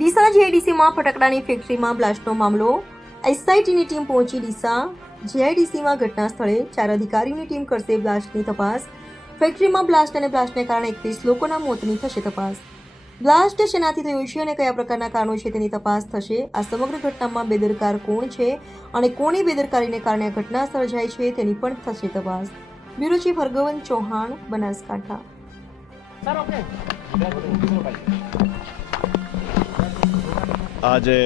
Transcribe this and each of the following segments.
જીઆઈડીસીમાં ફટાકડાની ફેક્ટરીમાં બ્લાસ્ટનો મામલો. એસઆઈટીની ટીમ પહોંચી ડીસા. જીઆઈડીસીમાં ઘટના સ્થળે ચાર અધિકારીઓની ટીમ કરશે બ્લાસ્ટની તપાસ. ફેક્ટરીમાં બ્લાસ્ટ અને બ્લાસ્ટને કારણે એકવીસ લોકોના મોતની થશે તપાસ. બ્લાસ્ટ શેનાથી થયું છે અને કયા પ્રકારના કારણો છે તેની તપાસ થશે? આ સમગ્ર ઘટનામાં બેદરકાર કોણ છે અને કોની બેદરકારીને કારણે આ ઘટના સર્જાય છે તેની પણ થશે તપાસ. Bureau chief Haragvan Chauhan, Banaskantha. આ જે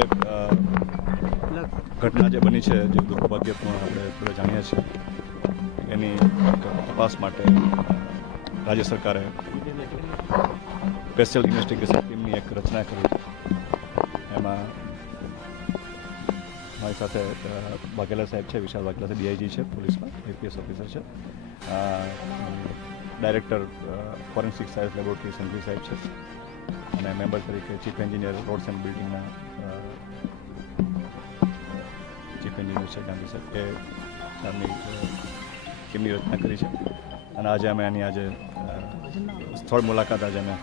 ઘટના જે બની છે, જે દુર્ભાગ્યપૂર્ણ આપણે બધા જાણીએ છીએ, એની તપાસ માટે રાજ્ય સરકારે સ્પેશિયલ ઇન્વેસ્ટિગેશન ટીમની એક રચના કરી. એમાં મારી સાથે વાઘેલા સાહેબ છે, વિશાલ વાઘેલા સાહેબ ડીઆઈજી છે, પોલીસમાં, આઈપીએસ ઓફિસર છે. Director forensic science laboratory Sanjeev સાહેબ છે. અને મેમ્બર તરીકે ચીફ એન્જિનિયર રોડ્સ એન્ડ બિલ્ડિંગના ચીફ એન્જિનિયર છે ગાંધી સાહેબ એ નામની ટીમની રચના કરી છે. અને આજે અમે આની આજે સ્થળ મુલાકાત આજે અમે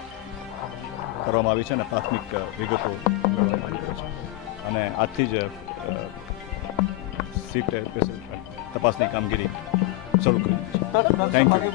કરવામાં આવી છે અને પ્રાથમિક વિગતો મેળવવામાં આવી છે. અને આજથી જ સીટ તપાસની કામગીરી શરૂ કરી છે. Thank you